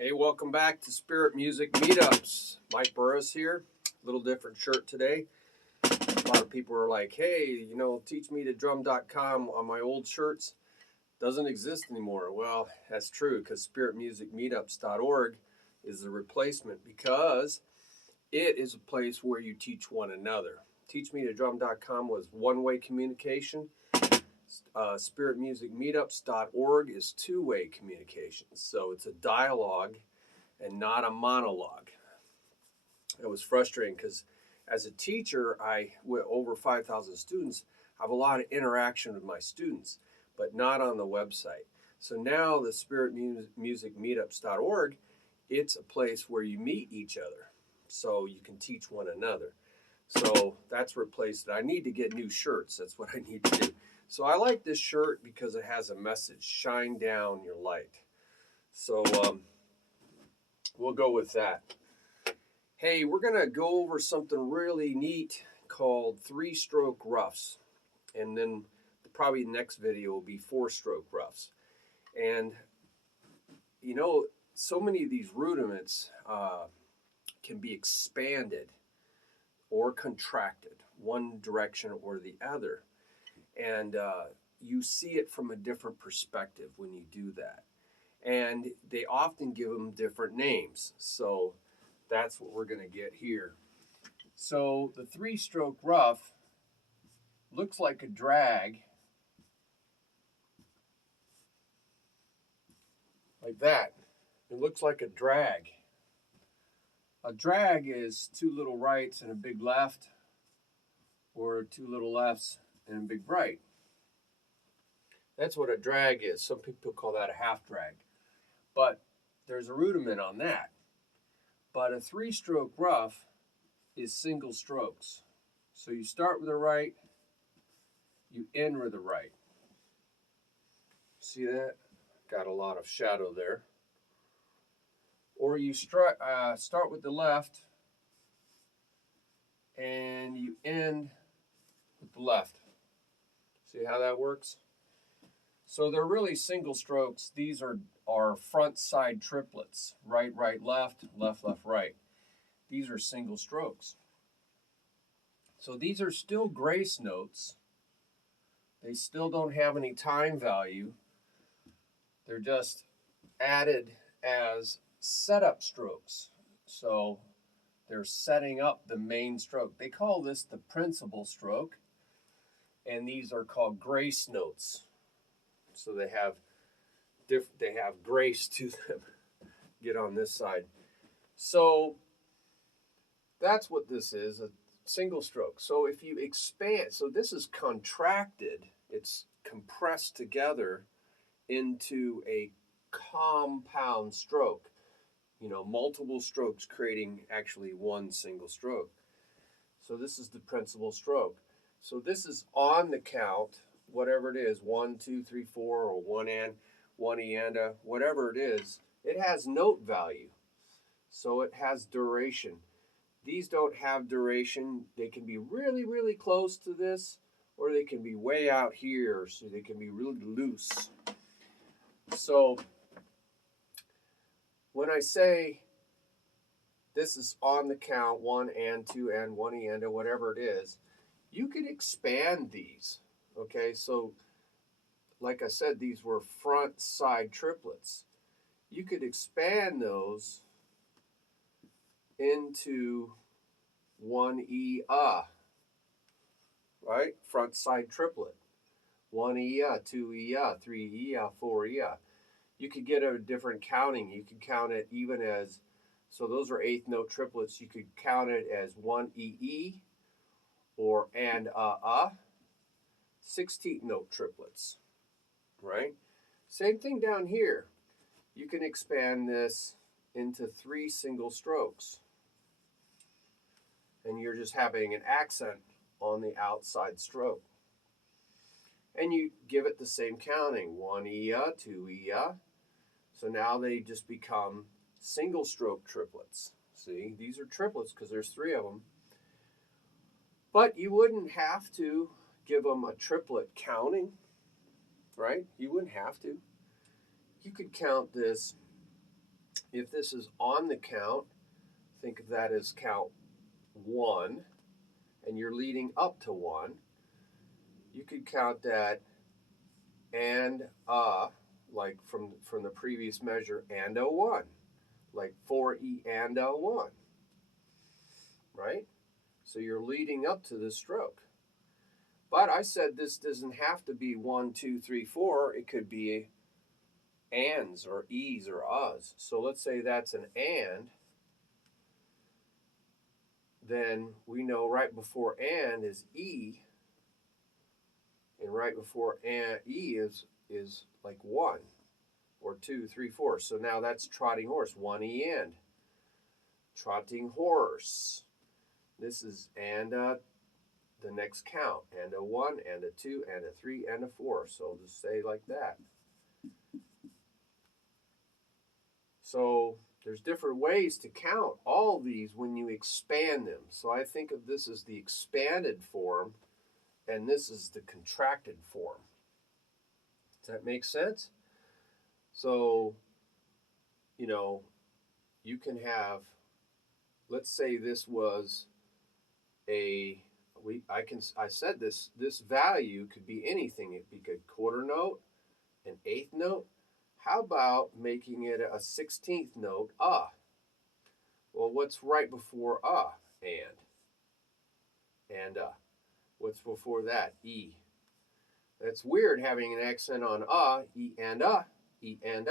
Hey, welcome back to Spirit Music Meetups. Mike Burris here. A little different shirt today. A lot of people are like, hey, teach me to drum.com on my old shirts. Doesn't exist anymore. Well, that's true because spiritmusicmeetups.org is the replacement because it is a place where you teach one another. Teachmetodrum.com was one-way communication. Spiritmusicmeetups.org is two-way communication. So it's a dialogue and not a monologue. It was frustrating because as a teacher, with over 5,000 students, have a lot of interaction with my students, but not on the website. So now the spiritmusicmeetups.org, it's a place where you meet each other so you can teach one another. So that's replaced it. I need to get new shirts. That's what I need to do. So I like this shirt because it has a message, shine down your light. So we'll go with that. Hey, we're going to go over something really neat called 3-stroke Ruffs. And then probably the next video will be 4-stroke Ruffs. And, so many of these rudiments can be expanded or contracted, one direction or the other. And you see it from a different perspective when you do that. And they often give them different names. So that's what we're going to get here. So the 3-stroke Ruff looks like a drag, like that. It looks like a drag. A drag is 2 little rights and a big left, or 2 little lefts and a big right. That's what a drag is. Some people call that a half drag. But there's a rudiment on that. But a 3-stroke Ruff is single strokes. So you start with a right, you end with a right. See that? Got a lot of shadow there. Or you start with the left and you end with the left. See how that works? So they're really single strokes. These are front side triplets. Right, right, left, left, left, right. These are single strokes. So these are still grace notes. They still don't have any time value. They're just added as setup strokes. So they're setting up the main stroke. They call this the principal stroke. And these are called grace notes. So they have grace to them. Get on this side. So that's what this is, a single stroke. So if you expand, so this is contracted, it's compressed together into a compound stroke. Multiple strokes creating actually one single stroke. So this is the principal stroke. So this is on the count, whatever it is, 1, 2, 3, 4, or one and whatever it is, it has note value. So it has duration. These don't have duration. They can be really, really close to this, or they can be way out here, so they can be really loose. So when I say this is on the count, 1 and 2 and 1 and whatever it is, you could expand these. Okay, so like I said, these were front side triplets. You could expand those into 1 right? Front side triplet. 1 2 3 4 You could get a different counting. You could count it even as, so those are 8th note triplets. You could count it as 1 or and 16th note triplets, right? Same thing down here. You can expand this into 3 single strokes. And you're just having an accent on the outside stroke. And you give it the same counting, 1 2 So now they just become single stroke triplets. See, these are triplets because there's 3 of them. But you wouldn't have to give them a triplet counting, right? You wouldn't have to. You could count this if this is on the count, think of that as count 1, and you're leading up to 1. You could count that and like from the previous measure, and a 1, like 4E and a 1, right? So you're leading up to the stroke. But I said this doesn't have to be 1, 2, 3, 4. It could be ands or e's or uhs. So let's say that's an and. Then we know right before and is e, and right before and e is like 1 or 2, 3, 4. So now that's trotting horse, 1 e and. Trotting horse. This is and the next count, and a 1, and a 2, and a 3, and a 4. So I'll just say like that. So there's different ways to count all these when you expand them. So I think of this as the expanded form, and this is the contracted form. Does that make sense? So, you know, you can have, let's say this was I said this value could be anything. It could be a quarter note, an eighth note. How about making it a 16th note, Well, what's right before and what's before that, e? That's weird having an accent on e and e and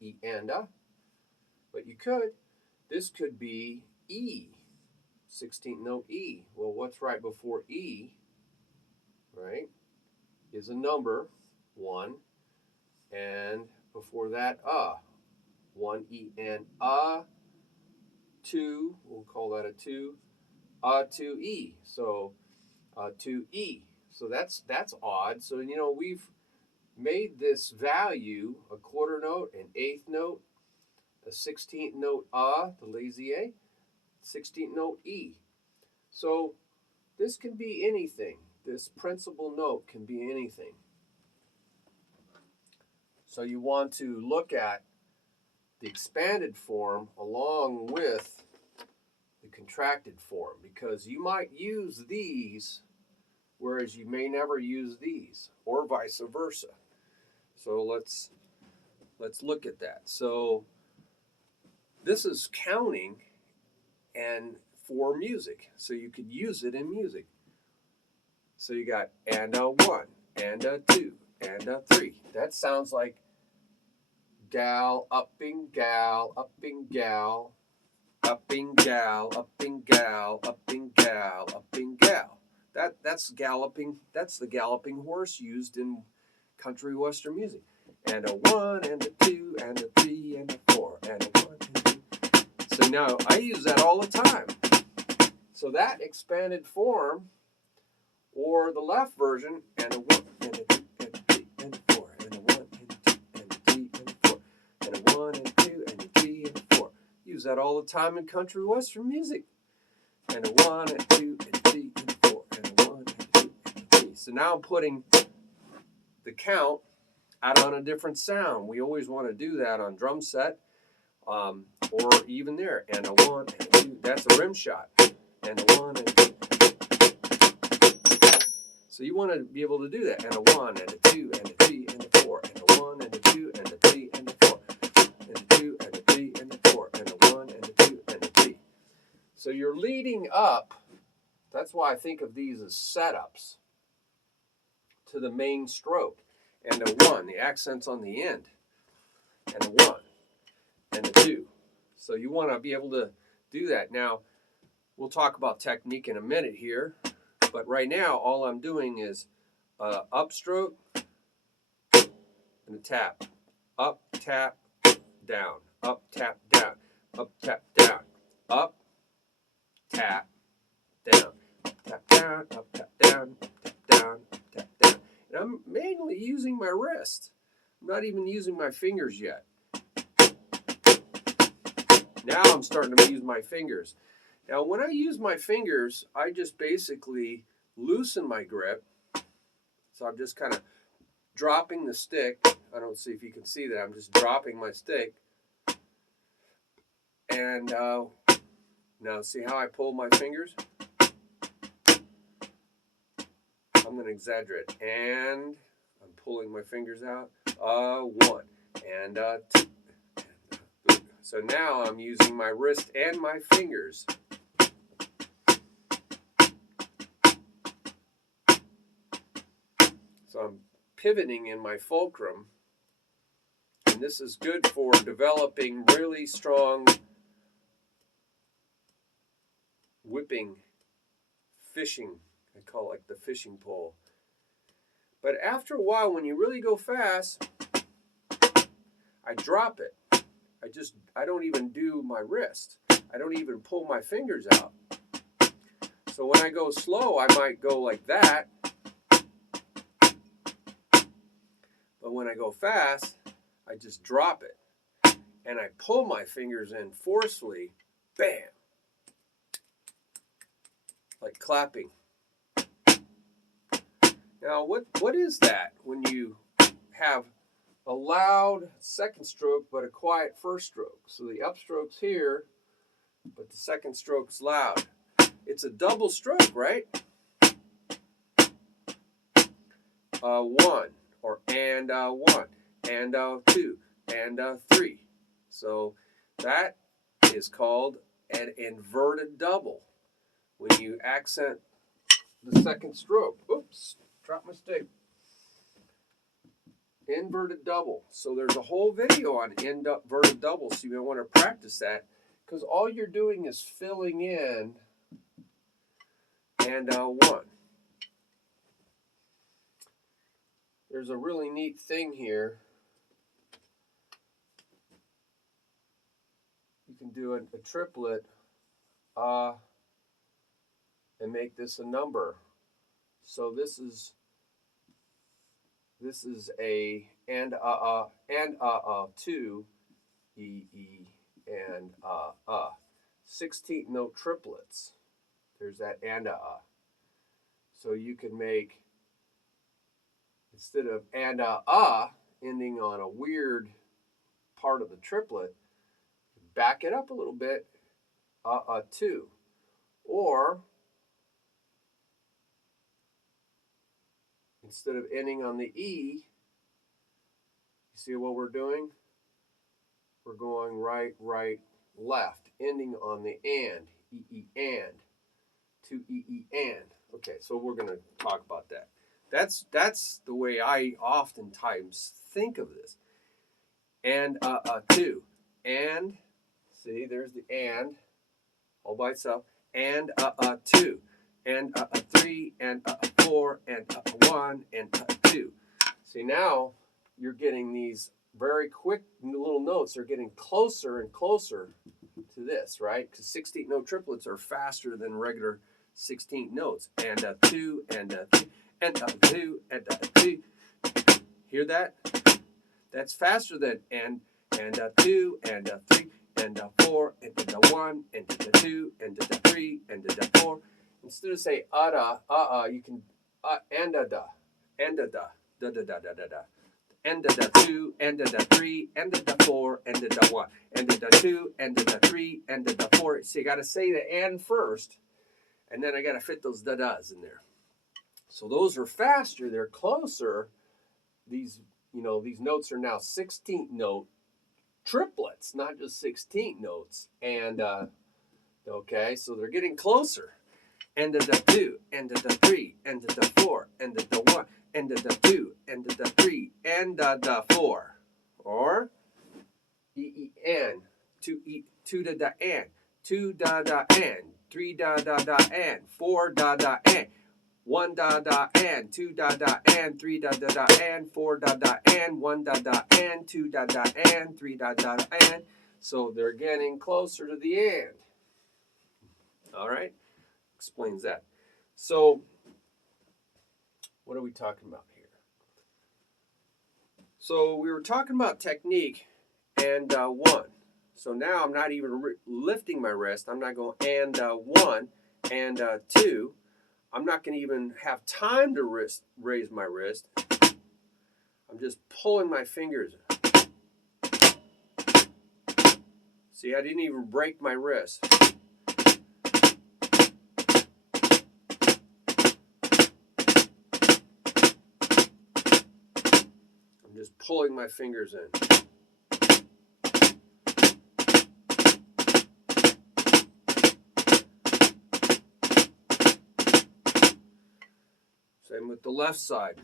e and but you could. This could be e, 16th note e. Well, what's right before e, right, is a number, 1, and before that, 1 e and 2, we'll call that a 2, 2e, so 2e. So that's odd. So, you know, we've made this value a quarter note, an eighth note, a 16th note, the lazy A, 16th note, E. So this can be anything. This principal note can be anything. So you want to look at the expanded form along with the contracted form, because you might use these whereas you may never use these, or vice versa. So let's look at that. So this is counting and for music, so you could use it in music. So you got and a 1, and a 2, and a 3. That sounds like gal, upping gal, upping gal, upping gal, upping gal, upping gal, upping gal. That's galloping. That's the galloping horse used in country western music. And a 1, and a 2, and a 3, and a 4, and a 1, and a 2. So now I use that all the time. So that expanded form, or the left version, and a 1, and a 2, and a 3, and a 4, and a 1, and a 2, and a 3, and a 4, and a 1, and a 2, and a 3, and a 4. Use that all the time in country western music. And a 1, and a 2, and a 3, and a 4, and a 1, and a 2, and a 3. So now I'm putting the count out on a different sound. We always want to do that on drum set, or even there. And a 1, and a 2. That's a rim shot. And a 1, and a 2. So you want to be able to do that. And a 1, and a 2, and a 3, and a 4, and a 1, and a 2, and a 3, and a 4, and a 2, and a 3, and a 4, and a 1, and a 2, and a 3. So you're leading up. That's why I think of these as setups to the main stroke. And a 1, the accent's on the end. And a 1, and a 2. So you want to be able to do that. Now, we'll talk about technique in a minute here. But right now, all I'm doing is upstroke and a tap. Up, tap, down. Up, tap, down. Up, tap, down. Up, tap, down. Tap, down, up, tap, down, tap, down, tap, down. And I'm mainly using my wrist. I'm not even using my fingers yet. Now I'm starting to use my fingers. Now, when I use my fingers, I just basically loosen my grip. So I'm just kind of dropping the stick. I don't see if you can see that. I'm just dropping my stick. and now see how I pull my fingers? I'm going to exaggerate. And I'm pulling my fingers out. 1 and 2. So now I'm using my wrist and my fingers. So I'm pivoting in my fulcrum. And this is good for developing really strong whipping, fishing. I call it like the fishing pole. But after a while, when you really go fast, I drop it. I don't even do my wrist. I don't even pull my fingers out. So when I go slow, I might go like that. But when I go fast, I just drop it. And I pull my fingers in forcefully. Bam! Like clapping. Now, what is that when you have a loud second stroke but a quiet first stroke? So the upstroke's here, but the second stroke's loud. It's a double stroke, right? 1 or and 1 and 2 and 3. So that is called an inverted double when you accent the second stroke. Oops, dropped my stick. Inverted double. So there's a whole video on inverted double, so you may want to practice that, because all you're doing is filling in and 1. There's a really neat thing here. You can do a triplet and make this a number. So this is a and 2 e and 16th note triplets. There's that and So you can make, instead of and ending on a weird part of the triplet, back it up a little bit, 2. Or instead of ending on the E, you see what we're doing? We're going right, right, left, ending on the and, and, 2 and. Okay, so we're going to talk about that. That's the way I oftentimes think of this. And 2, and, see, there's the and, all by itself, and 2, and 3, and 4, and 1, and 2. See, now you're getting these very quick little notes. They're getting closer and closer to this, right? Because 16th note triplets are faster than regular 16th notes. And 2, and 3, and 2, and 2. Hear that? That's faster than and 2, and 3, and 4, and 1, and 2, and 3, and 4. Instead of say you can and da, and da, da da da da da. And da 2, and da 3, and da 4, and da 1, and da 2, and da 3, and da 4. So you got to say the and first, and then I got to fit those da-das in there. So those are faster. They're closer. These notes are now 16th note triplets, not just 16th notes. And okay, so they're getting closer. And da 2, and da 3, and da 4, and da 1, and da 2, and da 3, and da 4. Or E-E-N, 2 da da and, 2 da da and, 3 da da da and, 4 da da and, 1 da da and, 2 da da and, 3 da da da and, 4 da da and, 1 da da and, 2 da da and, 3 da da and. So they're getting closer to the end. All right? Explains that. So what are we talking about here? So we were talking about technique and 1. So now I'm not even lifting my wrist. I'm not going and 1 and 2. I'm not going to even have time to raise my wrist. I'm just pulling my fingers. See, I didn't even break my wrist. I'm just pulling my fingers in. Same with the left side.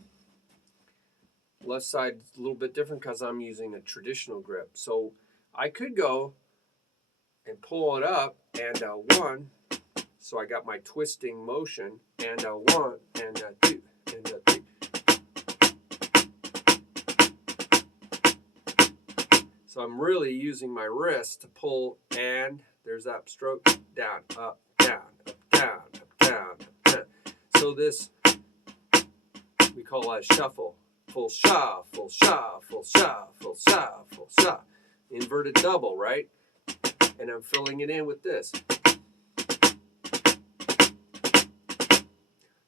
Left side is a little bit different because I'm using a traditional grip. So I could go and pull it up and one. So I got my twisting motion and one and two and three. So I'm really using my wrist to pull, and there's that stroke, down, up, down, up, down, up, down, up, down. So this, we call that shuffle. Full sha, full sha, full sha, full sha, full sha. Inverted double, right? And I'm filling it in with this.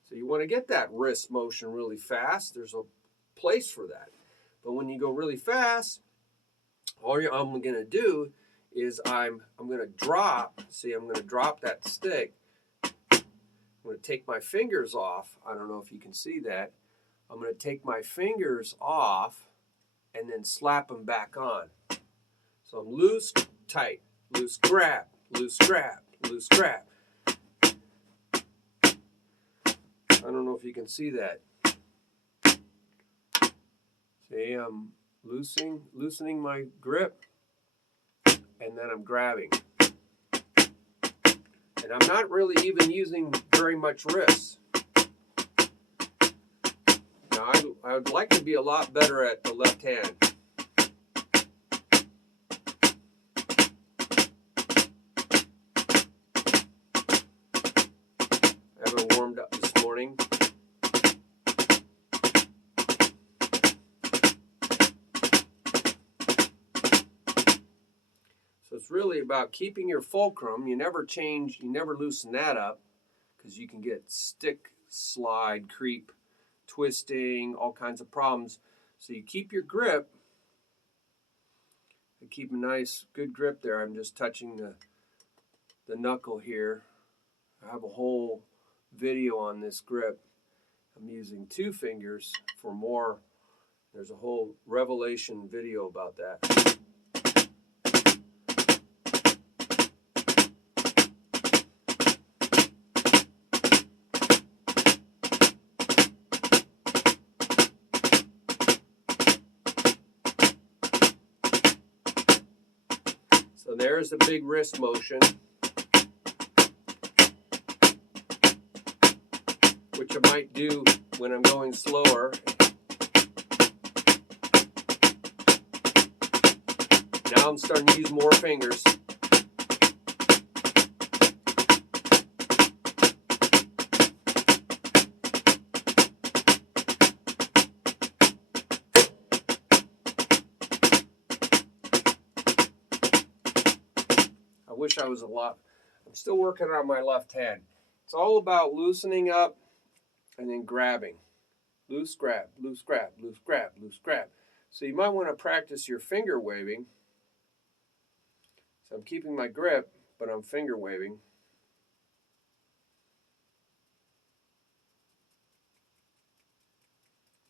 So you want to get that wrist motion really fast. There's a place for that. But when you go really fast, all I'm going to do is I'm going to drop. See, I'm going to drop that stick. I'm going to take my fingers off. I don't know if you can see that. I'm going to take my fingers off and then slap them back on. So I'm loose, tight, loose, grab, loose, grab, loose, grab. I don't know if you can see that. See, I'm loosening my grip, and then I'm grabbing. And I'm not really even using very much wrist. Now, I would like to be a lot better at the left hand. I haven't warmed up this morning. So it's really about keeping your fulcrum. You never change, you never loosen that up, because you can get stick, slide, creep, twisting, all kinds of problems. So you keep your grip. I keep a nice, good grip there. I'm just touching the knuckle here. I have a whole video on this grip. I'm using 2 fingers for more. There's a whole revelation video about that. So there's the big wrist motion, which I might do when I'm going slower. Now I'm starting to use more fingers. I wish I was I'm still working on my left hand. It's all about loosening up and then grabbing. Loose grab, loose grab, loose grab, loose grab. So you might want to practice your finger waving. So I'm keeping my grip, but I'm finger waving.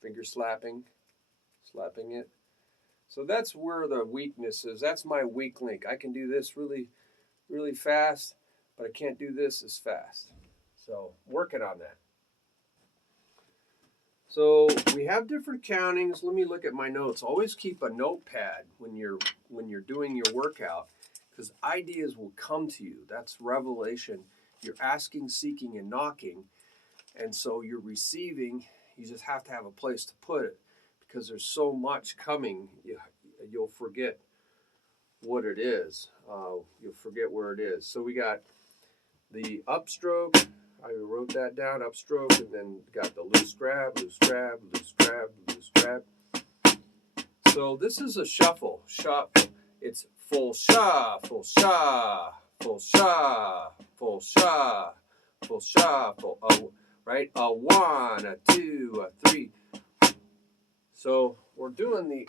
Finger slapping it. So that's where the weakness is. That's my weak link. I can do this really, really fast, but I can't do this as fast. So working on that. So we have different countings. Let me look at my notes. Always keep a notepad when you're doing your workout, because ideas will come to you. That's revelation. You're asking, seeking, and knocking. And so you're receiving. You just have to have a place to put it, because there's so much coming. You'll forget what it is. You'll forget where it is. So we got the upstroke. I wrote that down, upstroke, and then got the loose grab, loose grab, loose grab, loose grab. So this is a shuffle. It's full sha, full sha, full sha, full sha, full sha, full, right? A 1, a 2, a 3. So we're doing the